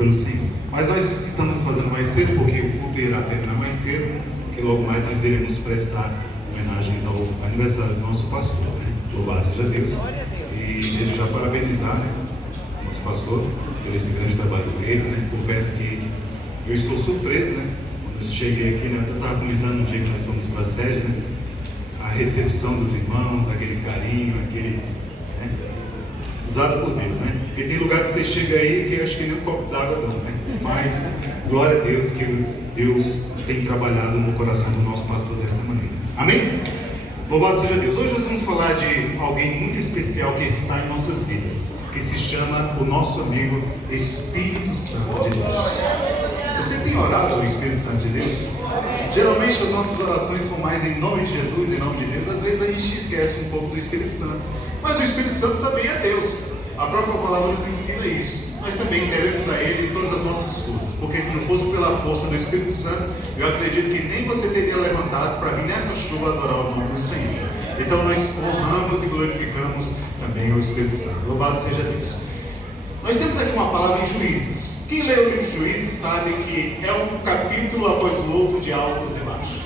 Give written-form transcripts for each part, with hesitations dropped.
pelo Senhor. Mas nós estamos fazendo mais cedo, porque o culto irá terminar mais cedo, que logo mais nós iremos prestar homenagens ao aniversário do nosso pastor, né? Louvado seja Deus. E desde já parabenizar, né, nosso pastor por esse grande trabalho feito, né? Confesso que eu estou surpreso, né? Quando eu cheguei aqui, né, eu estava comentando no dia que nós fomos para a sede, né? A recepção dos irmãos, aquele carinho, aquele, né, usado por Deus, né? Porque tem lugar que você chega aí que eu acho que nem um copo d'água não, né? Mas glória a Deus que Deus tem trabalhado no coração do nosso pastor desta maneira. Amém? Louvado seja Deus. Hoje nós vamos falar de alguém muito especial que está em nossas vidas, que se chama o nosso amigo Espírito Santo de Deus. Você tem orado ao Espírito Santo de Deus? Geralmente as nossas orações são mais em nome de Jesus, em nome de Deus. Às vezes a gente esquece um pouco do Espírito Santo. Mas o Espírito Santo também é Deus. A própria palavra nos ensina isso. Nós também devemos a Ele todas as nossas forças. Porque se não fosse pela força do Espírito Santo, eu acredito que nem você teria levantado para vir nessa chuva adorar o nome do Senhor. Então nós honramos e glorificamos também o Espírito Santo. Louvado seja Deus. Nós temos aqui uma palavra em Juízes. Quem lê o livro de Juízes sabe que é um capítulo após o outro de altos e baixos.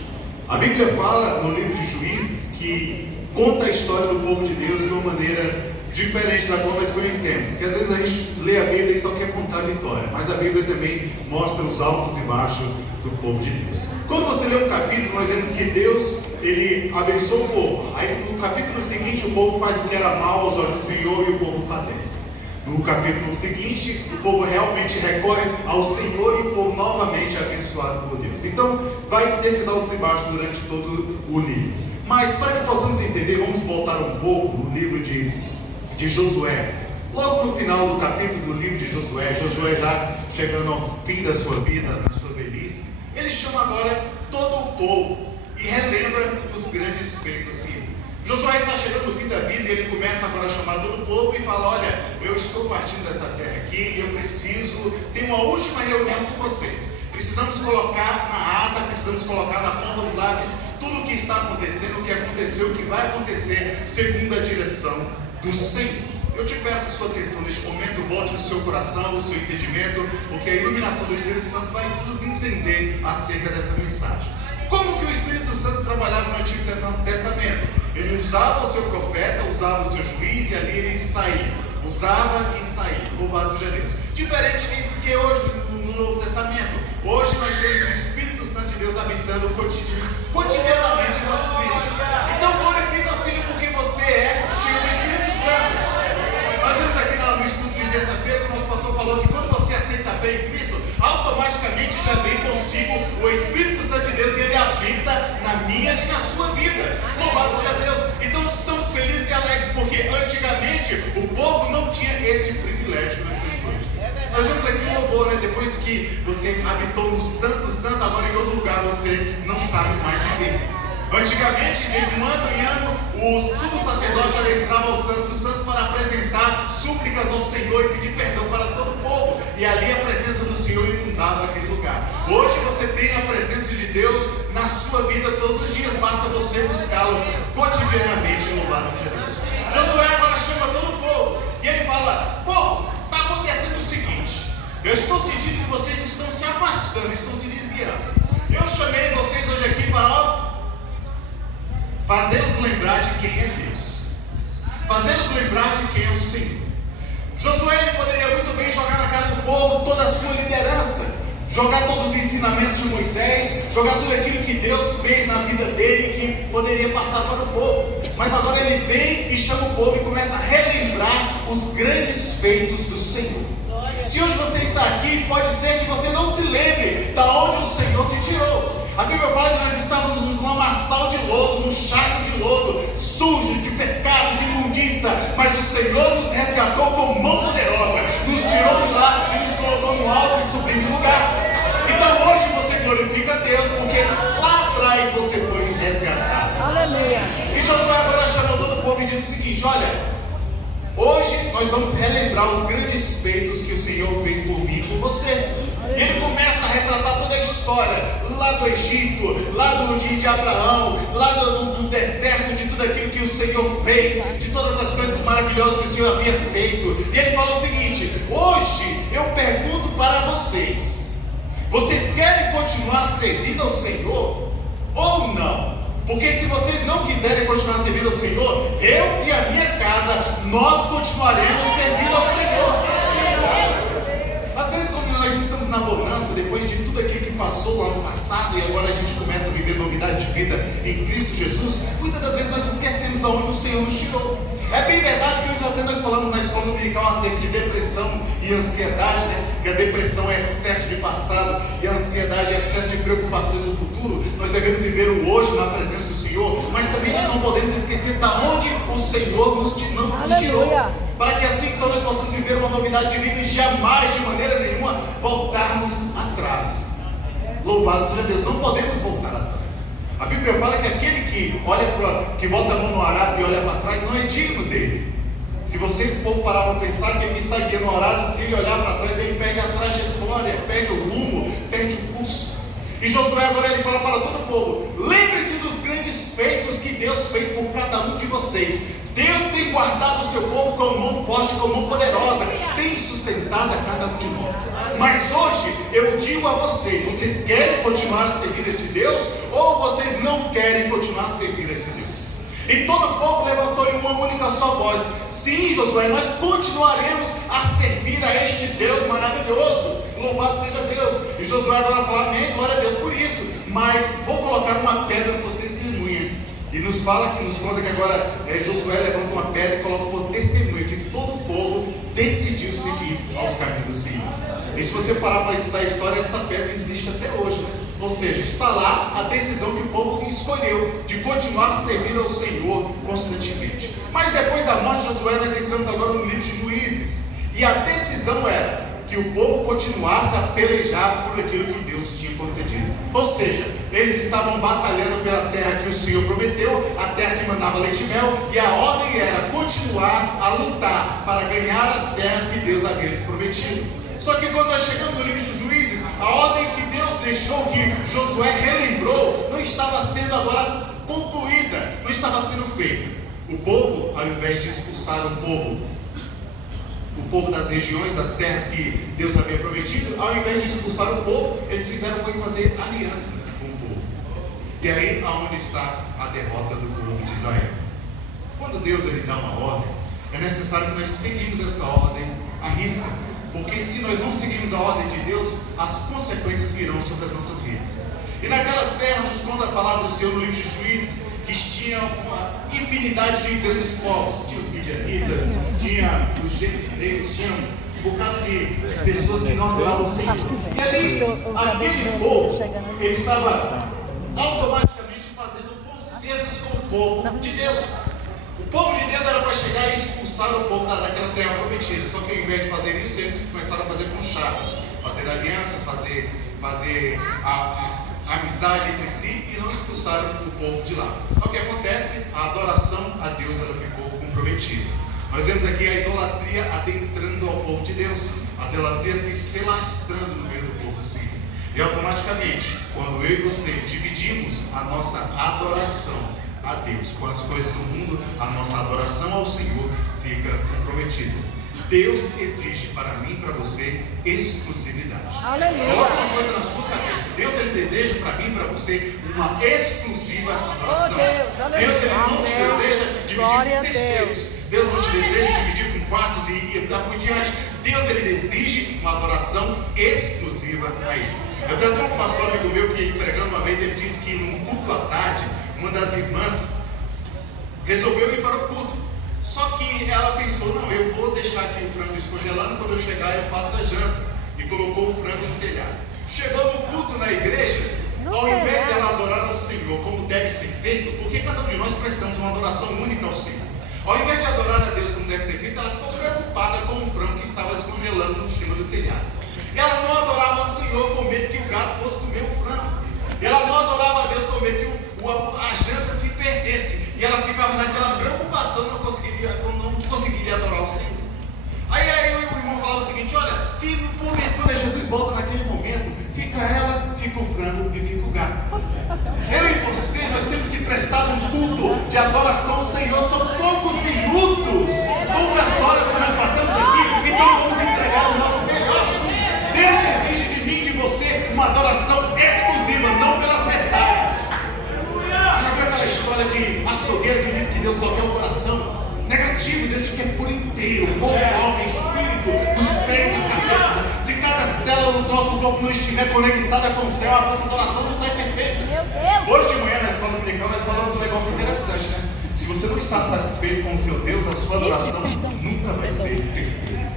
A Bíblia fala no livro de Juízes que conta a história do povo de Deus de uma maneira diferente da qual nós conhecemos. Que às vezes a gente lê a Bíblia e só quer contar a vitória, mas a Bíblia também mostra os altos e baixos do povo de Deus. Quando você lê um capítulo, nós vemos que Deus, Ele abençoa o povo. Aí no capítulo seguinte o povo faz o que era mal aos olhos do Senhor e o povo padece. No capítulo seguinte, o povo realmente recorre ao Senhor e o povo novamente é abençoado por Deus. Então, vai desses altos e baixos durante todo o livro. Mas, para que possamos entender, vamos voltar um pouco no livro de Josué. Logo no final do capítulo do livro de Josué, Josué já chegando ao fim da sua vida, na sua velhice, ele chama agora todo o povo e relembra os grandes feitos que Josué está chegando no fim da vida e ele começa agora a chamar todo o povo e fala: olha, eu estou partindo dessa terra aqui e eu preciso ter uma última reunião com vocês. Precisamos colocar na ata, precisamos colocar na ponta do lápis tudo o que está acontecendo, o que aconteceu, o que vai acontecer, segundo a direção do Senhor. Eu te peço a sua atenção neste momento, volte o seu coração, o seu entendimento, porque a iluminação do Espírito Santo vai nos entender acerca dessa mensagem. Como que o Espírito Santo trabalhava no Antigo Testamento? Ele usava o seu profeta, usava o seu juiz e ali ele saía. Usava e saía. Louvado seja Deus. Diferente que hoje no Novo Testamento. Hoje nós temos o Espírito Santo de Deus habitando cotidianamente em nossas vidas. Então glorifica o Senhor porque você é cheio do Espírito Santo. Nós vemos aqui no estudo de terça-feira que o nosso pastor falou que quando você aceita a fé em Cristo, automaticamente já vem consigo o Espírito Santo de Deus e ele habita na minha e na sua vida. Louvado seja Deus. Então estamos felizes e alegres porque antigamente o povo não tinha este privilégio que nós temos hoje. Nós vemos aqui um louvor, né? Depois que você habitou no Santo Santo, agora em outro lugar você não sabe mais viver. Antigamente, de ano em ano, o sumo sacerdote adentrava ao Santo dos Santos para apresentar súplicas ao Senhor e pedir perdão para todo o povo. E ali a presença do Senhor inundava aquele lugar. Hoje você tem a presença de Deus na sua vida todos os dias. Basta você buscá-lo cotidianamente. Louvado seja Deus. Josué agora chama todo o povo. E ele fala: povo, está acontecendo o seguinte. Eu estou sentindo que vocês estão se afastando, estão se desviando. Eu chamei vocês hoje aqui para fazê-los lembrar de quem é Deus, fazê-los lembrar de quem é o Senhor. Josué ele poderia muito bem jogar na cara do povo toda a sua liderança, jogar todos os ensinamentos de Moisés, jogar tudo aquilo que Deus fez na vida dele que poderia passar para o povo. Mas agora ele vem e chama o povo e começa a relembrar os grandes feitos do Senhor. Se hoje você está aqui, pode ser que você não se lembre da onde o Senhor te tirou. A Bíblia fala que nós estávamos num lamaçal de lodo, num charco de lodo, sujo, de pecado, de imundícia, mas o Senhor nos resgatou com mão poderosa, nos tirou de lá e nos colocou no alto e sublime lugar. Então hoje você glorifica a Deus, porque lá atrás você foi resgatado. Aleluia. E Josué agora chamou todo o povo e disse o seguinte: olha, hoje nós vamos relembrar os grandes feitos que o Senhor fez por mim e por você. E ele começa a retratar toda a história, lá do Egito, lá de Abraão, lá do deserto, de tudo aquilo que o Senhor fez, de todas as coisas maravilhosas que o Senhor havia feito. E ele fala o seguinte: hoje eu pergunto para Vocês querem continuar servindo ao Senhor ou não? Porque se vocês não quiserem continuar servindo ao Senhor, eu e a minha casa, nós continuaremos servindo ao Senhor. Às vezes, quando nós estamos na bonança, depois de tudo aquilo que passou lá no passado, e agora a gente começa a viver novidade de vida em Cristo Jesus, muitas das vezes nós esquecemos de onde o Senhor nos tirou. É bem verdade que até nós falamos na escola dominical acerca de depressão e ansiedade, né? Que a depressão é excesso de passado e a ansiedade é excesso de preocupações no futuro. Nós devemos viver o hoje na presença do Senhor, mas também nós não podemos esquecer de onde o Senhor nos tirou. Para que assim então nós possamos viver uma novidade de vida e jamais, de maneira nenhuma, voltarmos atrás. Louvado seja Deus, não podemos voltar atrás. A Bíblia fala que aquele que que bota a mão no arado e olha para trás não é digno dele. Se você for parar para pensar que ele está guiando o arado, se ele olhar para trás, ele perde a trajetória, perde o rumo, perde o curso. E Josué agora ele fala para todo o povo: lembre-se dos grandes feitos que Deus fez por cada um de vocês. Deus tem guardado o seu povo com mão forte, com mão poderosa, tem sustentado a cada um de nós. Mas hoje eu digo a vocês: vocês querem continuar a servir esse Deus, ou vocês não querem continuar a servir esse Deus? E todo o povo levantou em uma única só voz: sim, Josué, nós continuaremos a servir a este Deus maravilhoso. Louvado seja Deus. E Josué agora fala: amém, glória a Deus por isso. Mas vou colocar uma pedra por testemunha. E nos conta que agora Josué levanta uma pedra e coloca por testemunha que todo o povo decidiu seguir aos caminhos do Senhor. E se você parar para estudar a história, esta pedra existe até hoje, né? Ou seja, está lá a decisão que o povo escolheu de continuar servindo ao Senhor constantemente. Mas depois da morte de Josué, nós entramos agora no livro de Juízes, e a decisão era que o povo continuasse a pelejar por aquilo que Deus tinha concedido. Ou seja, eles estavam batalhando pela terra que o Senhor prometeu, a terra que mandava leite e mel, e a ordem era continuar a lutar para ganhar as terras que Deus havia lhes prometido. Só que quando nós chegamos no livro dos Juízes, a ordem que Deus deixou, que Josué relembrou, não estava sendo agora concluída, não estava sendo feita. O povo, ao invés de expulsar o povo das regiões, das terras que Deus havia prometido, ao invés de expulsar o povo, eles fizeram foi fazer alianças com o povo. E aí aonde está a derrota do povo de Israel. Quando Deus ele dá uma ordem, é necessário que nós seguimos essa ordem à risca, porque se nós não seguirmos a ordem de Deus, as consequências virão sobre as nossas vidas. E naquelas terras nos conta a palavra do Senhor no livro de Juízes, que tinha uma infinidade de grandes povos. Tinha os midianitas, tinha os jebuseus, tinha um bocado de pessoas que não adoravam o Senhor. E ali, aquele povo, ele estava automaticamente fazendo concertos com o povo de Deus. O povo de Deus era para chegar e expulsar o povo daquela terra prometida. Só que ao invés de fazer isso, eles começaram a fazer conchados, fazer alianças, fazer a amizade entre si, e não expulsaram o povo de lá. O que acontece? A adoração a Deus ela ficou comprometida. Nós vemos aqui a idolatria adentrando ao povo de Deus, a idolatria se lastrando no meio do povo do Senhor. E automaticamente, quando eu e você dividimos a nossa adoração a Deus com as coisas do mundo, a nossa adoração ao Senhor fica comprometida. Deus exige para mim e para você exclusividade. Aleluia. Coloca uma coisa na sua cabeça: Deus ele deseja para mim e para você uma exclusiva adoração. Deus ele não te deseja dividir com terceiros. Deus não te deseja dividir com quartos e dar por diante. Deus ele exige uma adoração exclusiva a Ele. Eu tenho até um pastor amigo meu que pregando uma vez, ele disse que num culto à tarde, uma das irmãs resolveu ir para o culto. Só que ela pensou: não, eu vou deixar aqui o frango descongelando, quando eu chegar eu faço a janta. E colocou o frango no telhado. Chegou no culto na igreja, ao invés dela adorar ao Senhor como deve ser feito, porque cada um de nós prestamos uma adoração única ao Senhor. Ao invés de adorar a Deus como deve ser feito, ela ficou preocupada com o frango que estava descongelando em cima do telhado. Ela não adorava ao Senhor com medo que o gato fosse comer o frango. Ela não adorava a Deus com medo que a janta se perdesse. E ela ficava naquela preocupação, não conseguiria adorar o Senhor. Aí o irmão falava o seguinte: olha, se porventura Jesus volta naquele momento, fica ela, fica o frango e fica o gato. Eu e você, nós temos que prestar um culto de adoração ao Senhor. São poucos minutos, poucas horas que nós passamos aqui, então vamos entregar o nosso melhor. Deus exige de mim, de você, uma corpo não estiver conectado com o céu, a nossa adoração não sai perfeita. Meu Deus! Hoje de manhã na escola dominical nós falamos um negócio interessante, né? Se você não está satisfeito com o seu Deus, a sua adoração nunca vai ser perfeita.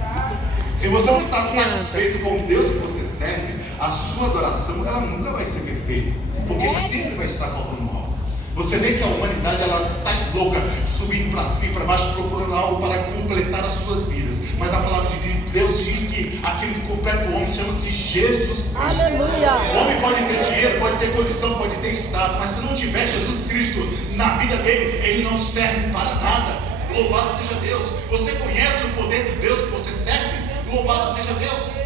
Se você não está satisfeito com o Deus que você serve, a sua adoração ela nunca vai ser perfeita, porque sempre vai estar faltando algo. Você vê que a humanidade ela sai louca, subindo para cima e para baixo, procurando algo para completar as suas vidas. Mas a palavra de Deus diz que aquilo que completa o homem chama-se Jesus Cristo. Aleluia! O homem pode ter dinheiro, pode ter condição, pode ter estado, mas se não tiver Jesus Cristo na vida dele, ele não serve para nada. Louvado seja Deus. Você conhece o poder de Deus que você serve? Louvado seja Deus.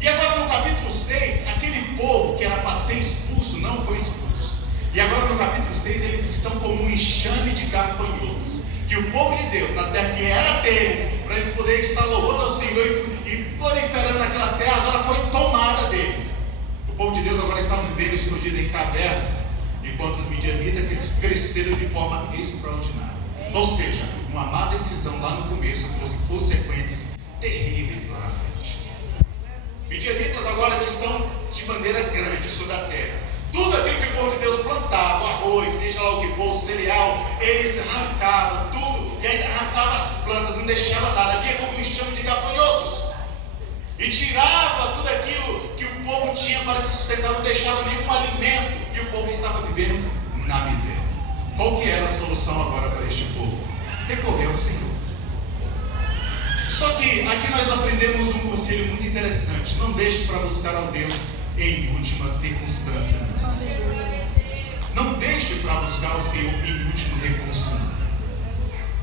E agora no capítulo 6, aquele povo que era para ser expulso não foi expulso. E agora no capítulo 6 eles estão como um enxame de gafanhotos. Que o povo de Deus, na terra que era deles, para eles poderem estar louvando ao Senhor e proliferando naquela terra, agora foi tomada deles. O povo de Deus agora está vivendo escondido em cavernas, enquanto os midianitas cresceram de forma extraordinária. Ou seja, uma má decisão lá no começo trouxe consequências terríveis lá na frente. Midianitas agora estão de maneira grande sobre a terra. Tudo aquilo que o povo de Deus plantava, o arroz, seja lá o que for, o cereal, eles arrancavam tudo, e ainda arrancavam as plantas, não deixava nada, havia como um enxame de gafanhotos, e tirava tudo aquilo que o povo tinha para se sustentar, não deixava nenhum alimento, e o povo estava vivendo na miséria. Qual que era a solução agora para este povo? Recorrer ao Senhor. Só que aqui nós aprendemos um conselho muito interessante: não deixe para buscar ao Deus em última circunstância. Não deixe para buscar o Senhor em último recurso.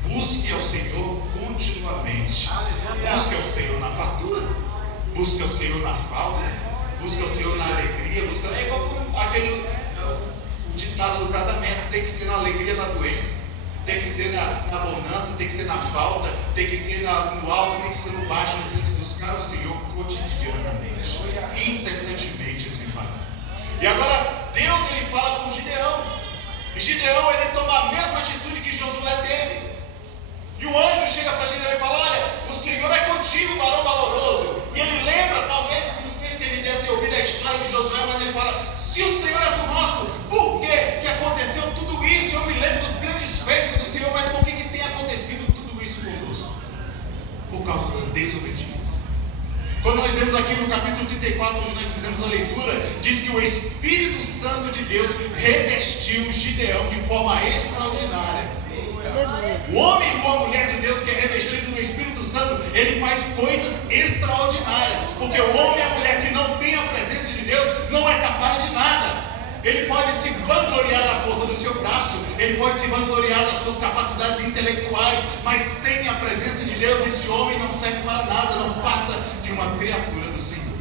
Busque ao Senhor continuamente. Busque ao Senhor na fartura. Busque ao Senhor na falta. Busque ao Senhor na alegria. É igual aquele o ditado do casamento: tem que ser na alegria, na doença. Tem que ser na bonança, tem que ser na falta, tem que ser no alto, tem que ser no baixo. Nós temos que buscar o Senhor cotidianamente, incessantemente, sem parar. E agora Deus ele fala com Gideão. E Gideão ele toma a mesma atitude que Josué teve. E o anjo chega para Gideão e fala: olha, o Senhor é contigo, varão valoroso. E ele lembra, talvez, não sei se ele deve ter ouvido a história de Josué, mas ele fala: se o Senhor é conosco, por que aconteceu tudo isso? Eu me lembro dos grandes feitos do Senhor, mas por que tem acontecido tudo isso conosco? Por causa da desobediência. Quando nós vemos aqui no capítulo 34, onde nós fizemos a leitura, diz que o Espírito Santo de Deus revestiu Gideão de forma extraordinária. O homem ou a mulher de Deus que é revestido no Espírito Santo, ele faz coisas extraordinárias, porque o homem e a mulher que não tem a presença de Deus não é capaz de nada. Ele pode se vangloriar da força do seu braço, ele pode se vangloriar das suas capacidades intelectuais, mas sem a presença de Deus, este homem não serve para nada, não passa de uma criatura do Senhor.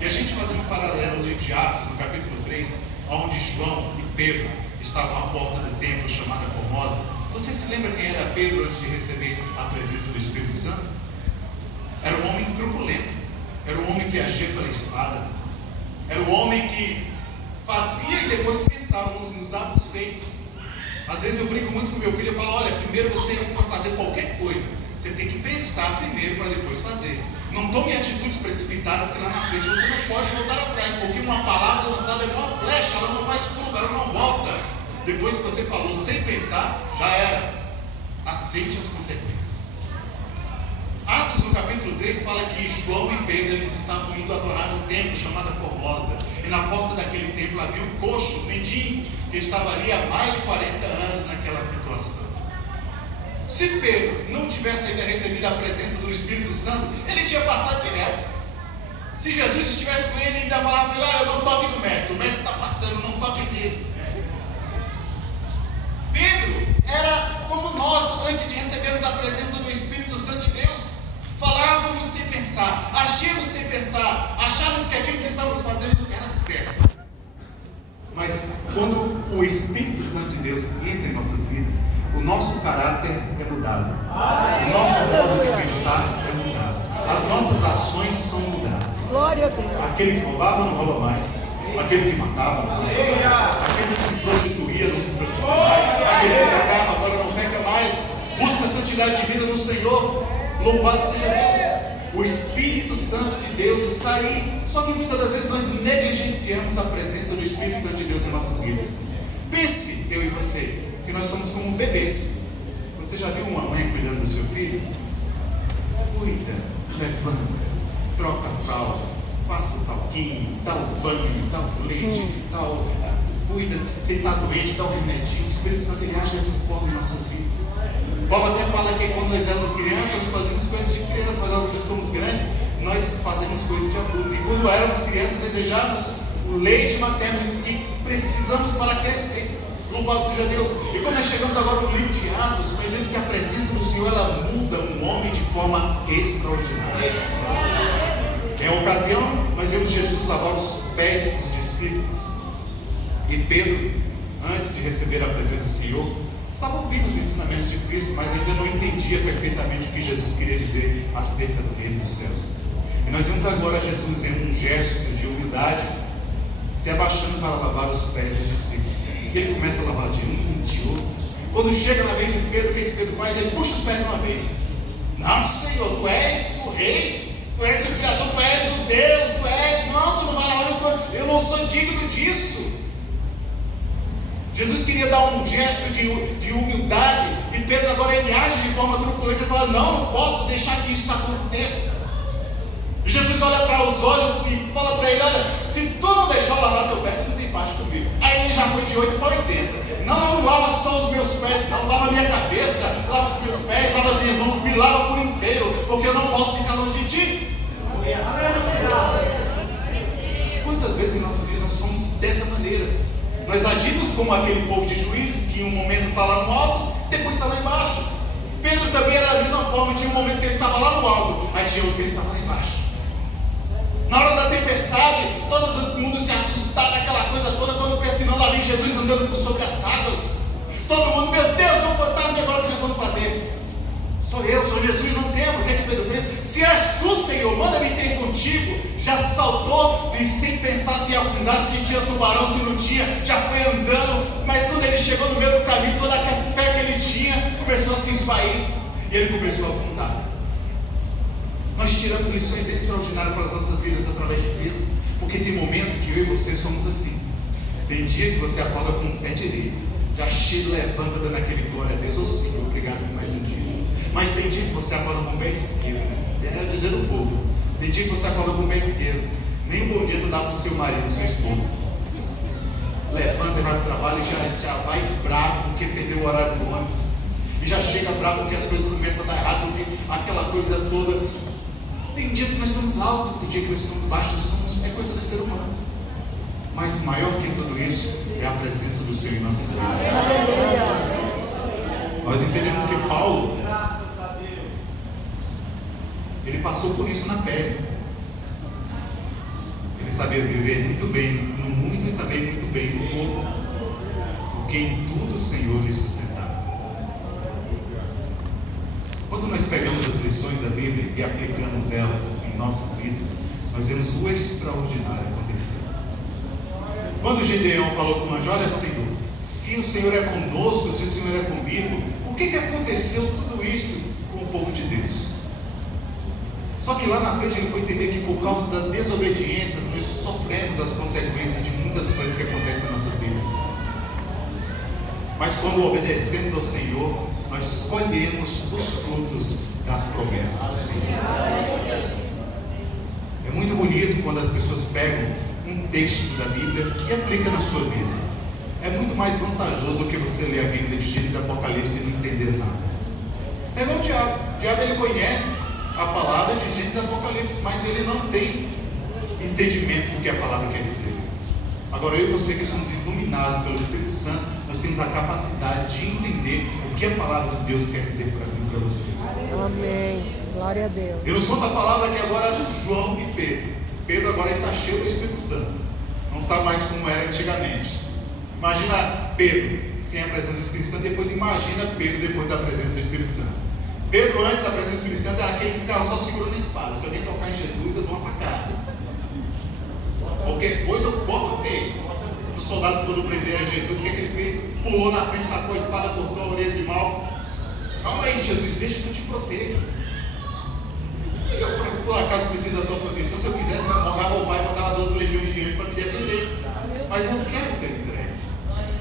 E a gente faz um paralelo no livro de Atos, no capítulo 3, onde João e Pedro estavam à porta do templo chamada Formosa. Você se lembra quem era Pedro antes de receber a presença do Espírito Santo? Era um homem truculento, era um homem que agia pela espada, era um homem que fazia e depois pensava nos atos feitos. Às vezes eu brinco muito com meu filho e falo: olha, primeiro você para fazer qualquer coisa, você tem que pensar primeiro para depois fazer. Não tome atitudes precipitadas que lá na frente você não pode voltar atrás, porque uma palavra lançada é uma flecha, ela não faz curva, ela não volta. Depois que você falou sem pensar, já era. Aceite as consequências. Atos no capítulo 3 fala que João e Pedro eles estavam indo adorar no templo chamado Formosa. E na porta daquele templo havia um coxo, um mendigo, que estava ali há mais de 40 anos naquela situação. Se Pedro não tivesse ainda recebido a presença do Espírito Santo, ele tinha passado direto. Se Jesus estivesse com ele, ele ainda falava para ele: olha, não toque no mestre, o mestre está passando, não toque nele. Pedro era como nós, antes de recebermos a presença do Espírito Santo de Deus. Falávamos sem pensar, agíamos sem pensar, achávamos que aquilo que estávamos fazendo era certo. Mas quando o Espírito Santo de Deus entra em nossas vidas, o nosso caráter é mudado, o nosso modo de pensar é mudado, as nossas ações são mudadas. Glória a Deus. Aquele que roubava não rouba mais, aquele que matava não mata mais, aquele que se prostituía não se prostitui mais, aquele que pecava agora não peca mais. Busca a santidade de vida no Senhor. Louvado seja Deus. O Espírito Santo de Deus está aí. Só que muitas das vezes nós negligenciamos a presença do Espírito Santo de Deus em nossas vidas. Pense, eu e você, que nós somos como bebês. Você já viu uma mãe cuidando do seu filho? Cuida, levanta, troca a fralda, passa o talquinho, dá o banho, dá o leite, cuida. Se ele está doente, dá o remedinho. O Espírito Santo ele age dessa forma em nossas vidas. Paulo até fala que quando nós éramos crianças, nós fazíamos coisas de criança, mas quando somos grandes, nós fazemos coisas de adulto. E quando éramos crianças, desejávamos o leite materno que precisamos para crescer. Louvado seja Deus. E quando nós chegamos agora no livro de Atos, nós vemos que a presença do Senhor, ela muda um homem de forma extraordinária. Em uma ocasião, nós vemos Jesus lavar os pés dos discípulos. E Pedro, antes de receber a presença do Senhor, estava ouvindo os ensinamentos de Cristo, mas ainda não entendia perfeitamente o que Jesus queria dizer acerca do reino dos céus. E nós vemos agora Jesus em um gesto de humildade, se abaixando para lavar os pés dos discípulos. E ele começa a lavar de um, de outro. Quando chega na vez de Pedro, o que Pedro faz? Ele puxa os pés de uma vez. Não, Senhor, tu és o rei, tu és o criador, tu és o Deus, tu és... Não, tu não vai lavar, eu não sou digno disso. Jesus queria dar um gesto de humildade, e Pedro agora ele age de forma truculenta e fala: não posso deixar que isso aconteça. Jesus olha para os olhos e fala para ele: olha, se tu não deixar eu lavar teu pé, tu não tem parte comigo. Aí ele já foi de 8 para 80. Não lava só os meus pés, não, lava a minha cabeça, lava os meus pés, lava as minhas mãos, me lava por inteiro, porque eu não posso ficar longe de ti. Quantas vezes em nossa vida nós somos dessa maneira? Nós agimos como aquele povo de juízes que em um momento está lá no alto, depois está lá embaixo. Pedro também era da mesma forma, tinha um momento que ele estava lá no alto, aí tinha outro que ele estava lá embaixo. Na hora da tempestade, todo mundo se assustava, aquela coisa toda, quando pensa que não, lá vem Jesus andando por sobre as águas. Todo mundo, meu Deus, é um fantasma, e agora o que nós vamos fazer? Sou eu, sou Jesus, não temo. O que é que Pedro fez? Se és tu, Senhor, manda-me ter contigo. Já saltou e sem pensar se ia afundar, se tinha tubarão, se não tinha, já foi andando. Mas quando ele chegou no meio do caminho, toda a fé que ele tinha começou a se esvair e ele começou a afundar. Nós tiramos lições extraordinárias para as nossas vidas através de Pedro, porque tem momentos que eu e você somos assim. Tem dia que você acorda com o pé direito, já chega, levanta, dando aquele glória a Deus, ou Senhor, obrigado por mais um dia. Mas tem dia que você acorda com o pé esquerdo, né? É dizer o povo. Tem dia que você acorda com o pé esquerdo, nem um bom dia tu dá para o seu marido, sua esposa. Levanta e vai para o trabalho e já vai bravo porque perdeu o horário do ônibus. E já chega bravo porque as coisas começam a dar errado, porque aquela coisa toda. Tem dias que nós estamos altos, tem dia que nós estamos baixos, é coisa do ser humano. Mas maior que tudo isso é a presença do Senhor em nossas vidas. Nós entendemos que Paulo, ele passou por isso na pele. Ele sabia viver muito bem no muito e também muito bem no pouco, porque em tudo o Senhor lhe sustentava. Quando nós pegamos as lições da Bíblia e aplicamos ela em nossas vidas, nós vemos o extraordinário acontecer. Quando Gideão falou com Anjo: olha, Senhor, se o Senhor é conosco, se o Senhor é comigo, por que aconteceu tudo isso com o povo de Deus? Só que lá na frente ele foi entender que por causa da desobediência nós sofremos as consequências de muitas coisas que acontecem em nossas vidas. Mas quando obedecemos ao Senhor, nós colhemos os frutos das promessas do Senhor. É muito bonito quando as pessoas pegam um texto da Bíblia e aplicam na sua vida. É muito mais vantajoso do que você ler a Bíblia de Gênesis e Apocalipse e não entender nada. É igual o diabo. O diabo ele conhece a palavra de Gênesis e Apocalipse, mas ele não tem entendimento do que a palavra quer dizer. Agora eu e você que somos iluminados pelo Espírito Santo, nós temos a capacidade de entender o que a palavra de Deus quer dizer para mim e para você. Amém. Glória a Deus. Eu não sou da palavra que agora João e Pedro. Pedro agora está cheio do Espírito Santo. Não está mais como era antigamente. Imagina Pedro sem a presença do Espírito Santo, depois imagina Pedro depois da presença do Espírito Santo. Pedro antes da presença do Espírito Santo era aquele que ficava só segurando a espada. Se alguém tocar em Jesus, eu dou uma facada. Qualquer coisa eu boto no meio. Quando os soldados foram prender a Jesus, o que ele fez? Pulou na frente, sacou a espada, cortou a orelha de mal. Calma aí, Jesus, deixa que eu te proteja. E eu por acaso precisa da tua proteção. Se eu quisesse, eu rogava ao Pai, mandava 12 legiões de anjos para me defender. Mas eu não quero ser entregue.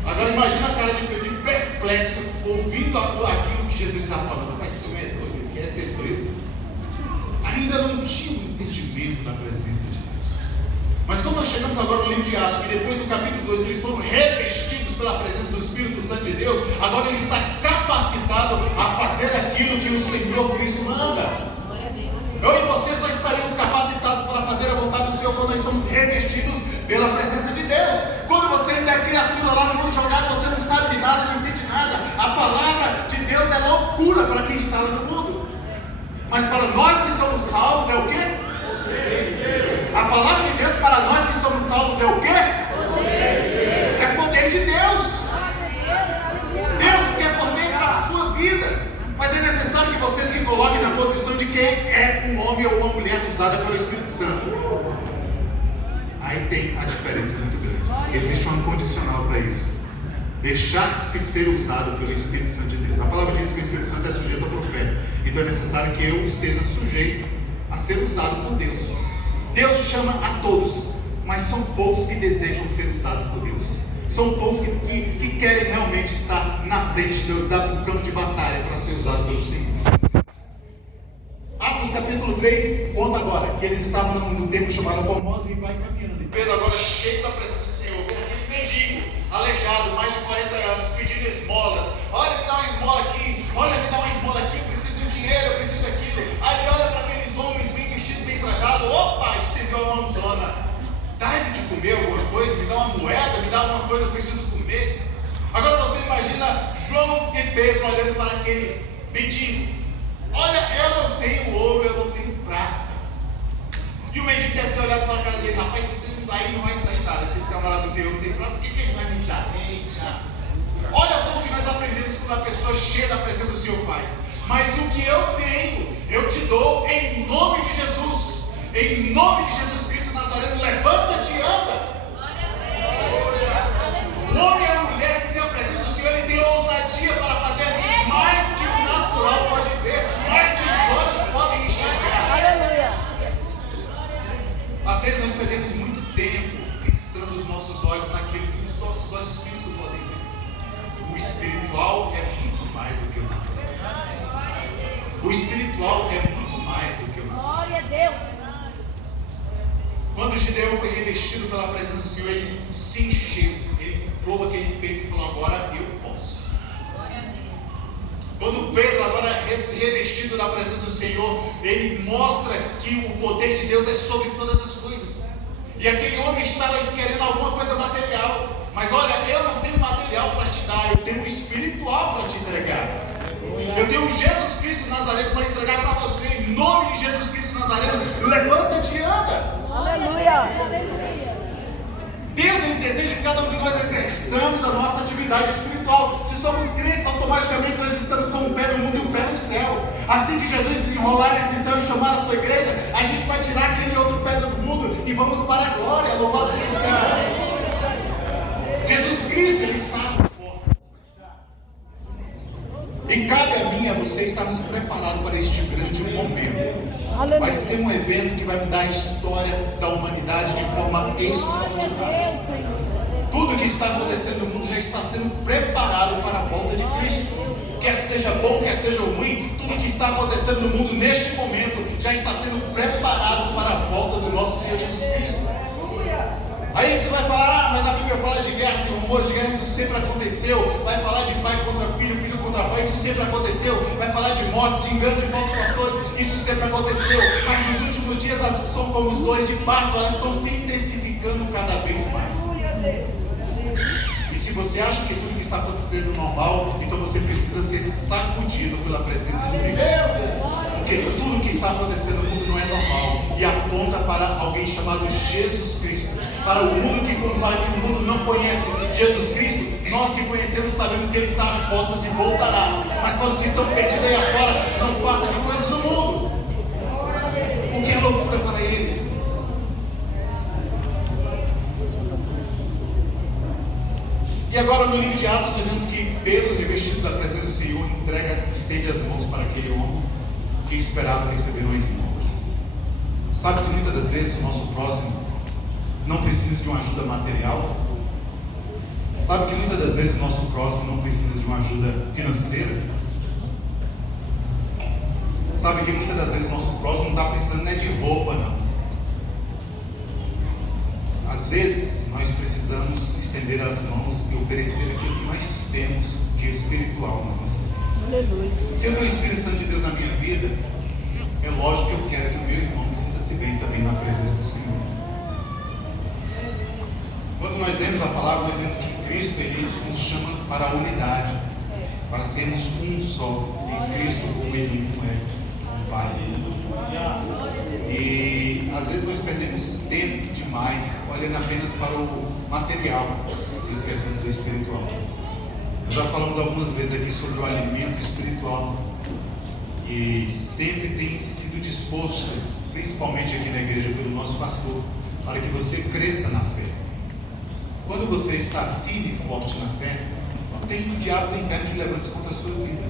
Agora imagina a cara de perplexo, ouvindo aquilo que Jesus estava falando. Mas se eu é doido, ele quer ser preso. Ainda não tinha um entendimento da presença de Deus. Mas como nós chegamos agora no livro de Atos, que depois do capítulo 2 eles foram revestidos pela presença do Espírito Santo de Deus, agora ele está capacitado a fazer aquilo que o Senhor Cristo manda. Eu e você só estaremos capacitados para fazer a vontade do Senhor quando nós somos revestidos pela presença de Deus. Quando você ainda é criatura lá no mundo jogado, você não sabe de nada, não entende nada. A palavra de Deus é loucura para quem está lá no mundo. Mas para nós que somos salvos é o quê? A palavra de Deus para nós que somos salvos é o quê? É poder de Deus. Deus quer poder para a sua vida. Mas é necessário que você se coloque na posição de quem é um homem ou uma mulher usada pelo Espírito Santo. Aí tem a diferença muito grande. Existe um condicional para isso. Deixar-se ser usado pelo Espírito Santo de Deus. A palavra diz que o Espírito Santo é sujeito ao profeta. Então é necessário que eu esteja sujeito a ser usado por Deus. Deus chama a todos, mas são poucos que desejam ser usados por Deus. São poucos que querem realmente estar na frente do campo de batalha para ser usado pelo Senhor. Atos capítulo 3 conta agora que eles estavam no tempo chamado Formosa e vai caminhando. E Pedro agora cheio da presença do Senhor, vê aquele mendigo, aleijado, mais de 40 anos, pedindo esmolas. Olha, me dá uma esmola aqui, olha, me dá uma esmola aqui, eu preciso de dinheiro, eu preciso daquilo. Aí ele olha para aqueles homens bem vestidos, bem trajados, opa, estendeu a mãozona. Dá-me de comer alguma coisa, me dá uma moeda, me dá alguma coisa, eu preciso comer. Agora você imagina João e Pedro olhando para aquele mendigo. Olha, eu não tenho ouro, eu não tenho prata. E o mendigo deve ter olhado para a cara dele. Rapaz, daí não vai sair nada. Se esse camarada não tem ouro, não tem prata, o que ele vai me dar? Olha só o que nós aprendemos quando a pessoa cheia da presença do Senhor faz. Mas o que eu tenho, eu te dou em nome de Jesus. Em nome de Jesus Cristo Nazareno, levanta-te e anda. O homem e a mulher que tem a presença do Senhor, ele tem ousadia para fazer mais que o natural pode ver, mais que os olhos podem enxergar. Aleluia. Às vezes nós perdemos muito tempo fixando os nossos olhos naquilo que os nossos olhos físicos podem ver. O espiritual é muito mais do que o natural. O espiritual é muito mais do que o natural. Glória a Deus. Quando Gideão foi revestido pela presença do Senhor, ele se encheu, ele inflou aquele peito e falou: agora eu posso. Quando Pedro agora é revestido da presença do Senhor, ele mostra que o poder de Deus é sobre todas as coisas. E aquele homem estava querendo alguma coisa material, mas olha, eu não tenho material para te dar, eu tenho o espiritual para te entregar. Eu tenho Jesus Cristo Nazareno para entregar para você. Em nome de Jesus Cristo Nazareno, levanta-te e anda. Aleluia. Deus, Ele deseja que cada um de nós exerçamos a nossa atividade espiritual. Se somos crentes, automaticamente nós estamos com o pé no mundo e o pé no céu. Assim que Jesus desenrolar esse céu e chamar a sua igreja, a gente vai tirar aquele outro pé do mundo e vamos para a glória. Louvado seja o Senhor. Jesus Cristo, Ele está às portas. E cabe a mim e a você estarmos preparados para este grande momento. Aleluia. Vai ser um evento que vai mudar a história da humanidade de forma extraordinária. Tudo que está acontecendo no mundo já está sendo preparado para a volta de Cristo. Quer seja bom, quer seja ruim, tudo que está acontecendo no mundo neste momento já está sendo preparado para a volta do nosso Senhor Jesus Cristo. Aí você vai falar: mas a Bíblia fala de guerras e rumores de guerras, isso sempre aconteceu. Vai falar de pai contra filho, filho contra pai, isso sempre aconteceu. Vai falar de mortes, engano de falsos pastores, isso sempre aconteceu. Mas nos últimos dias as são como os dores de parto, elas estão se intensificando cada vez mais. E se você acha que tudo que está acontecendo é normal, então você precisa ser sacudido pela presença de Deus. Porque tudo que está acontecendo no mundo não é normal e aponta para alguém chamado Jesus Cristo. Para o mundo que o mundo não conhece Jesus Cristo, nós que conhecemos sabemos que Ele está às portas e voltará. Mas para os que estão perdidos aí afora, não passa de coisas do mundo, porque é loucura para eles. E agora no livro de Atos nós vemos que Pedro, revestido da presença do Senhor, estende as mãos para aquele homem que esperava receber uma esmola. Sabe que muitas das vezes o nosso próximo não precisa de uma ajuda material? Sabe que muitas das vezes o nosso próximo não precisa de uma ajuda financeira? Sabe que muitas das vezes o nosso próximo não está precisando nem de roupa, não. Às vezes nós precisamos estender as mãos e oferecer aquilo que nós temos de espiritual nas nossas vidas. Aleluia. Se eu tenho o Espírito Santo de Deus na minha vida, é lógico que eu quero que o meu irmão sinta-se bem também na presença do Senhor. Quando nós lemos a palavra, nós vemos que Cristo, Ele nos chama para a unidade, para sermos um só em Cristo, como Ele é o Pai. E às vezes nós perdemos tempo demais olhando apenas para o material e esquecemos do espiritual. Nós já falamos algumas vezes aqui sobre o alimento espiritual e sempre tem sido disposto, principalmente aqui na igreja pelo nosso pastor, para que você cresça na fé. Quando você está firme e forte na fé, não tem o diabo do inferno que levante contra a sua vida.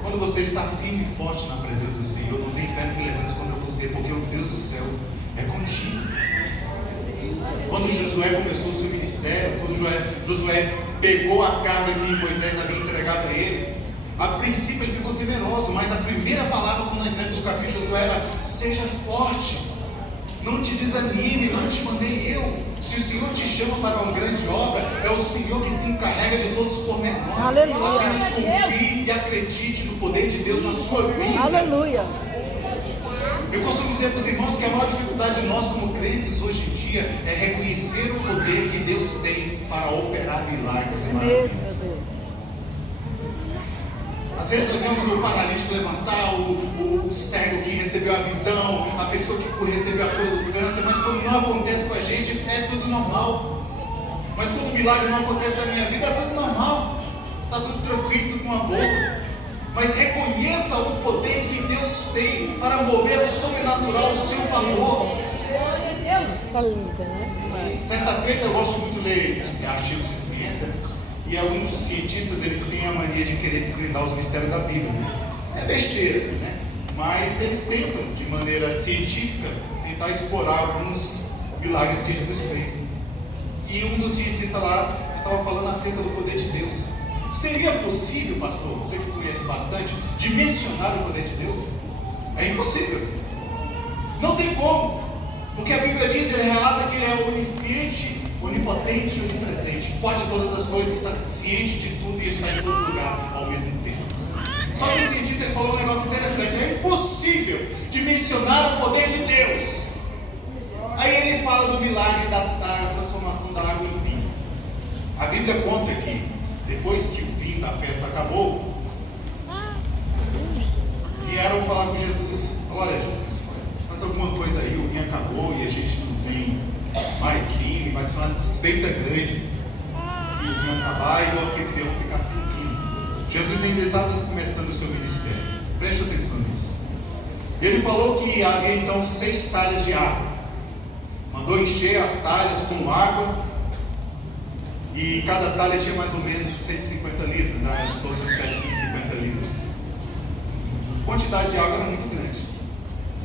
Quando você está firme e forte na presença do Senhor, não tem inferno que levante contra você, porque o Deus do céu é contigo. Quando Josué começou o seu ministério, quando Josué pegou a carga que Moisés havia entregado a ele, a princípio ele ficou temeroso, mas a primeira palavra que nós lemos do capítulo de Josué era: seja forte, não te desanime, não te mandei eu. Se o Senhor te chama para uma grande obra, é o Senhor que se encarrega de todos os pormenores. Aleluia. Apenas confie e acredite no poder de Deus na sua vida. Aleluia. Eu costumo dizer para os irmãos que a maior dificuldade de nós como crentes hoje em dia é reconhecer o poder que Deus tem para operar milagres e maravilhas. Às vezes nós vemos o paralítico levantar, o cego que recebeu a visão, a pessoa que recebeu a cura do câncer, mas quando não acontece com a gente, é tudo normal. Mas quando o milagre não acontece na minha vida, é tudo normal, está tudo tranquilo, tudo numa boa. Mas reconheça o poder que Deus tem para mover o sobrenatural ao seu favor. Certa feita, eu gosto muito de ler artigos de ciência, e alguns cientistas eles têm a mania de querer desvendar os mistérios da Bíblia. É besteira, né? Mas eles tentam, de maneira científica, tentar explorar alguns milagres que Jesus fez. E um dos cientistas lá estava falando acerca do poder de Deus. Seria possível, pastor, você que conhece bastante, dimensionar o poder de Deus? É impossível. Não tem como. Porque a Bíblia diz, ele relata que ele é onisciente, onipotente e onipresente. Pode todas as coisas, está ciente de tudo e está em todo lugar ao mesmo tempo. Só que o cientista ele falou um negócio interessante: é impossível dimensionar o poder de Deus. Aí ele fala do milagre da transformação da água em vinho. A Bíblia conta que depois que o vinho da festa acabou, vieram falar com Jesus. Falaram: olha, Jesus, faz alguma coisa aí, o vinho acabou e a gente não tem mais vinho, vai ser uma desfeita grande se o vinho acabar e o anfitrião ficar sem vinho. Jesus ainda estava começando o seu ministério. Preste atenção nisso. Ele falou que havia então 6 talhas de água. Mandou encher as talhas com água, e cada talha tinha mais ou menos 150 litros, né? Todos os 750 litros. A quantidade de água era muito grande.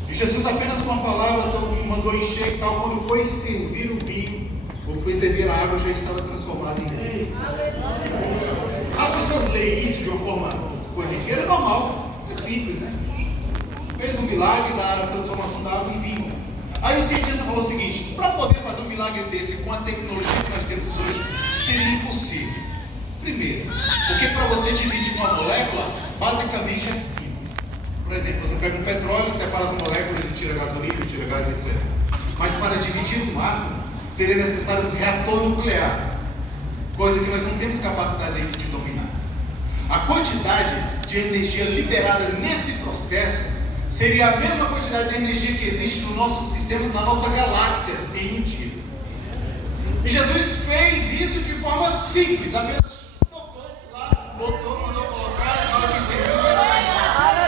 E Jesus apenas com a palavra mandou encher e tal. Quando foi servir o vinho, ou foi servir a água, já estava transformada em vinho. As pessoas leem isso de uma forma corriqueira, normal, é simples, né? Fez um milagre da transformação da água em vinho. Aí o cientista falou o seguinte: para poder fazer um milagre desse com a tecnologia que nós temos hoje, seria impossível. Primeiro, porque para você dividir uma molécula, basicamente é simples. Por exemplo, você pega um petróleo, separa as moléculas e tira gasolina, tira gás, etc. Mas para dividir um átomo, seria necessário um reator nuclear, coisa que nós não temos capacidade ainda de dominar. A quantidade de energia liberada nesse processo seria a mesma quantidade de energia que existe no nosso sistema, na nossa galáxia, em um dia. E Jesus fez isso de forma simples, apenas tocou lá, botou, mandou colocar, na hora que serviu.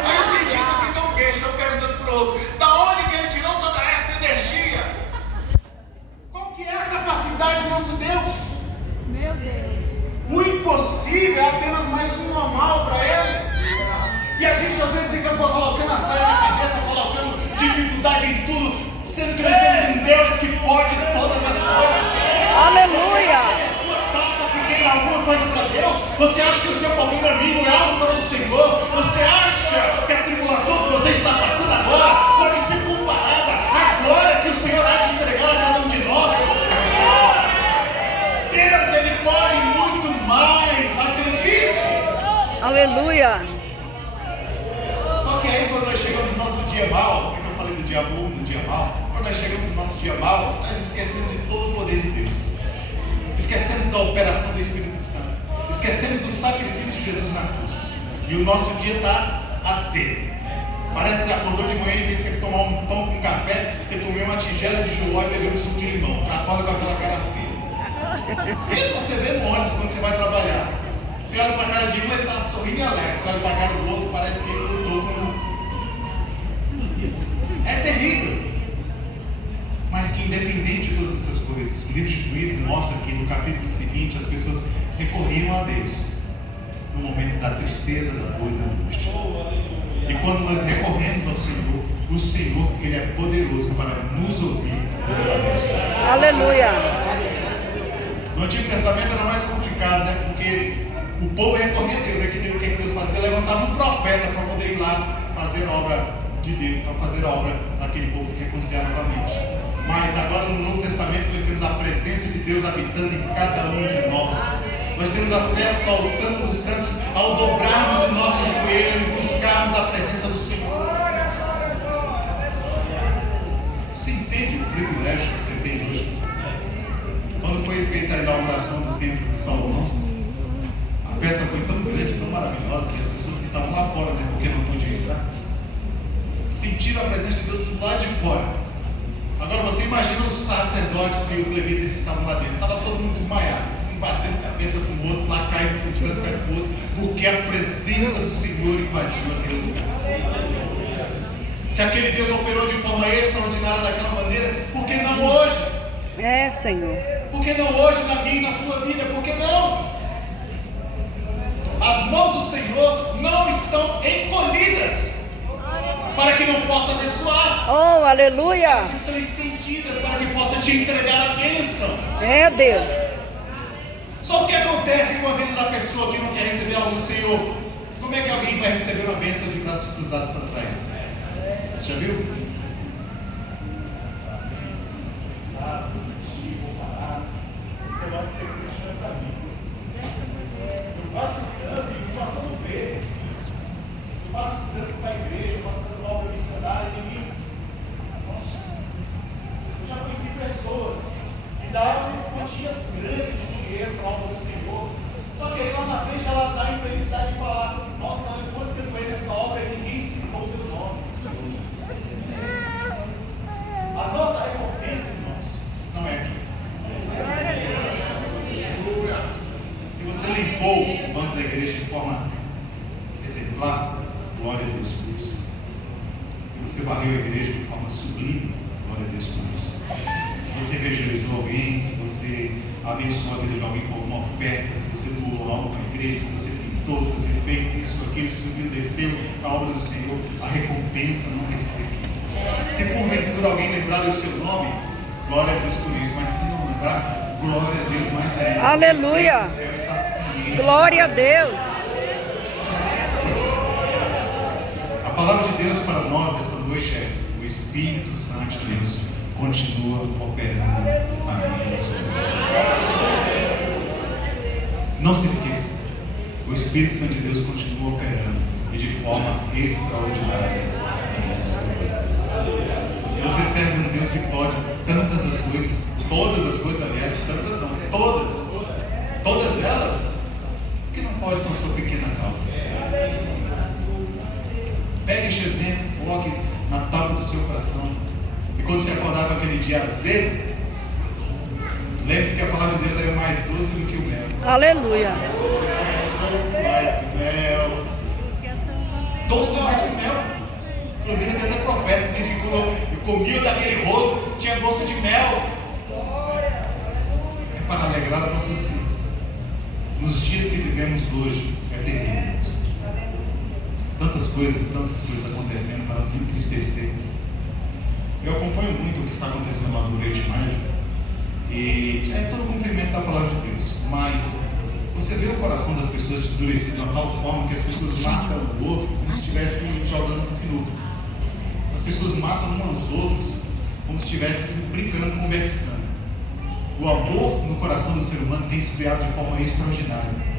Aí o cientista fica um beijo, perguntando para o outro: da onde que ele tirou toda essa energia? Qual que é a capacidade do nosso Deus? Meu Deus. O impossível é apenas mais um normal para ele. E a gente às vezes fica colocando a saia na cabeça, colocando dificuldade em tudo, sendo que nós temos um Deus que pode todas as coisas. Aleluia. Você acha que a sua causa pequena é alguma coisa para Deus? Você acha que o seu problema amigo é algo para o Senhor? Você acha que a tribulação que você está passando agora pode ser comparada à glória que o Senhor há de entregar a cada um de nós? Deus, Ele pode muito mais, acredite! Aleluia. Só que aí quando nós chegamos no nosso dia mal, eu falei do dia bom, do dia mal, quando nós chegamos no nosso dia mal, nós esquecemos de todo o poder de Deus. Esquecemos da operação do Espírito Santo. Esquecemos do sacrifício de Jesus na cruz. E o nosso dia está azedo. Parece que você acordou de manhã e vez você tomar um pão com café, você comeu uma tigela de joló e bebeu um suco de limão. Já acorda com aquela cara feia. Isso você vê no ônibus quando você vai trabalhar. Você olha para a cara de um, ele está sorrindo e alegre. Você olha para a cara do outro, parece que ele lutou com... É terrível. Mas que independente de todas essas coisas, o livro de Juízes mostra que no capítulo seguinte as pessoas recorriam a Deus no momento da tristeza, da dor e da angústia. E quando nós recorremos ao Senhor, o Senhor, Ele é poderoso para nos ouvir e nos abençoar. Aleluia. No Antigo Testamento era mais complicado, né? Porque o povo recorria a Deus. O que Deus fazia? Levantava um profeta para poder ir lá fazer a obra de Deus, para fazer a obra para aquele povo se reconciliar novamente. Mas agora no Novo Testamento nós temos a presença de Deus habitando em cada um de nós. Nós temos acesso ao Santo dos Santos ao dobrarmos o nosso joelho e buscarmos a presença do Senhor. Você entende o privilégio que você tem hoje? Quando foi feita a inauguração do templo de Salomão, a festa foi tão grande, tão maravilhosa, que as pessoas que estavam lá fora, né, porque não podiam entrar, sentiram a presença de Deus do lado de fora. Agora você imagina os sacerdotes e os levitas que estavam lá dentro. Estava todo mundo desmaiado, um batendo cabeça com o outro, lá caindo com o canto, caindo com o outro, porque a presença do Senhor invadiu aquele lugar. Se aquele Deus operou de forma extraordinária daquela maneira, por que não hoje? É, Senhor. Por que não hoje na minha e na sua vida? Por que não? As mãos do Senhor não estão encolhidas para que não possa abençoar. Oh, aleluia. Elas estão estendidas para que possa te entregar a bênção. É, Deus. Só o que acontece com a vida da pessoa que não quer receber algo do Senhor? Como é que alguém vai receber uma bênção de braços cruzados para trás? Você já viu? Esse negócio de ser cristão é para mim. Eu faço tanto e o pastor não vê. Eu faço tanto para a igreja, eu faço tanto para a obra missionária de mim. Eu já conheci pessoas que davam quantias grandes de dinheiro para a obra do Senhor. Só que aí lá na frente ela dá a infelicidade de falar: nossa, olha quanto tempo aí nessa obra e ninguém citou o teu nome. A nossa recompensa, irmãos, não é aqui. Se você limpou o banco da igreja de forma exemplar, glória a Deus por isso. Se você varreu a igreja de forma sublime, glória a Deus por isso. Se você evangelizou alguém, se você abençoou a vida de alguém com alguma oferta, se você doou algo para a igreja, se você pintou, se você fez isso, aquilo, subiu, desceu a obra do Senhor, a recompensa não vai ser aqui. Se porventura alguém lembrar do seu nome, glória a Deus por isso, mas se não lembrar, glória a Deus mais ainda. Aleluia. O céu está ciente. Glória a Deus. A palavra de Deus para nós essa noite é: o Espírito Santo de Deus continua operando na minha e na sua vida. Não se esqueça, o Espírito Santo de Deus continua operando e de forma extraordinária na minha e na sua vida. Se você serve um Deus que pode tantas as coisas, todas as coisas, aliás, tantas não, todas elas, por que não pode com a sua pequena causa? Pegue este exemplo, coloque na tábua do seu coração. E quando você acordar com aquele dia azedo, lembre-se que a palavra de Deus é mais doce do que o mel. Aleluia. Doce mais que o mel. Doce mais que o mel. Inclusive tem até profetas que dizem que quando eu comia daquele rolo, tinha gosto de mel. É para alegrar as nossas vidas. Nos dias que vivemos hoje, é terrível. Tantas coisas acontecendo para nos entristecer. Eu acompanho muito o que está acontecendo lá no Oriente Médio e é todo o cumprimento da palavra de Deus, mas você vê o coração das pessoas endurecido de uma tal forma que as pessoas matam o outro como se estivessem jogando sinuca. As pessoas matam uns aos outros como se estivessem brincando, conversando. O amor no coração do ser humano tem esfriado de forma extraordinária.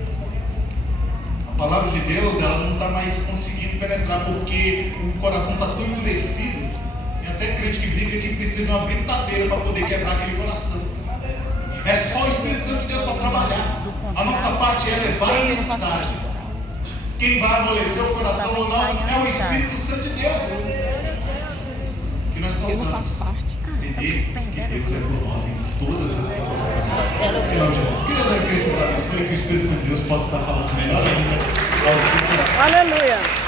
A palavra de Deus, ela não está mais conseguindo penetrar porque o coração está tão endurecido. Tem até crente que briga que precisa de uma britadeira para poder quebrar aquele coração. É só o Espírito Santo de Deus para trabalhar. A nossa parte é levar a mensagem. Quem vai amolecer o coração ou não é o Espírito Santo de Deus. Que nós possamos entender que Deus é por nós em todas as circunstâncias. Em nome de Jesus. Que Deus é Cristo nos abençoe e que o Espírito Santo de Deus possa estar falando melhor ainda aos seus corações. Aleluia.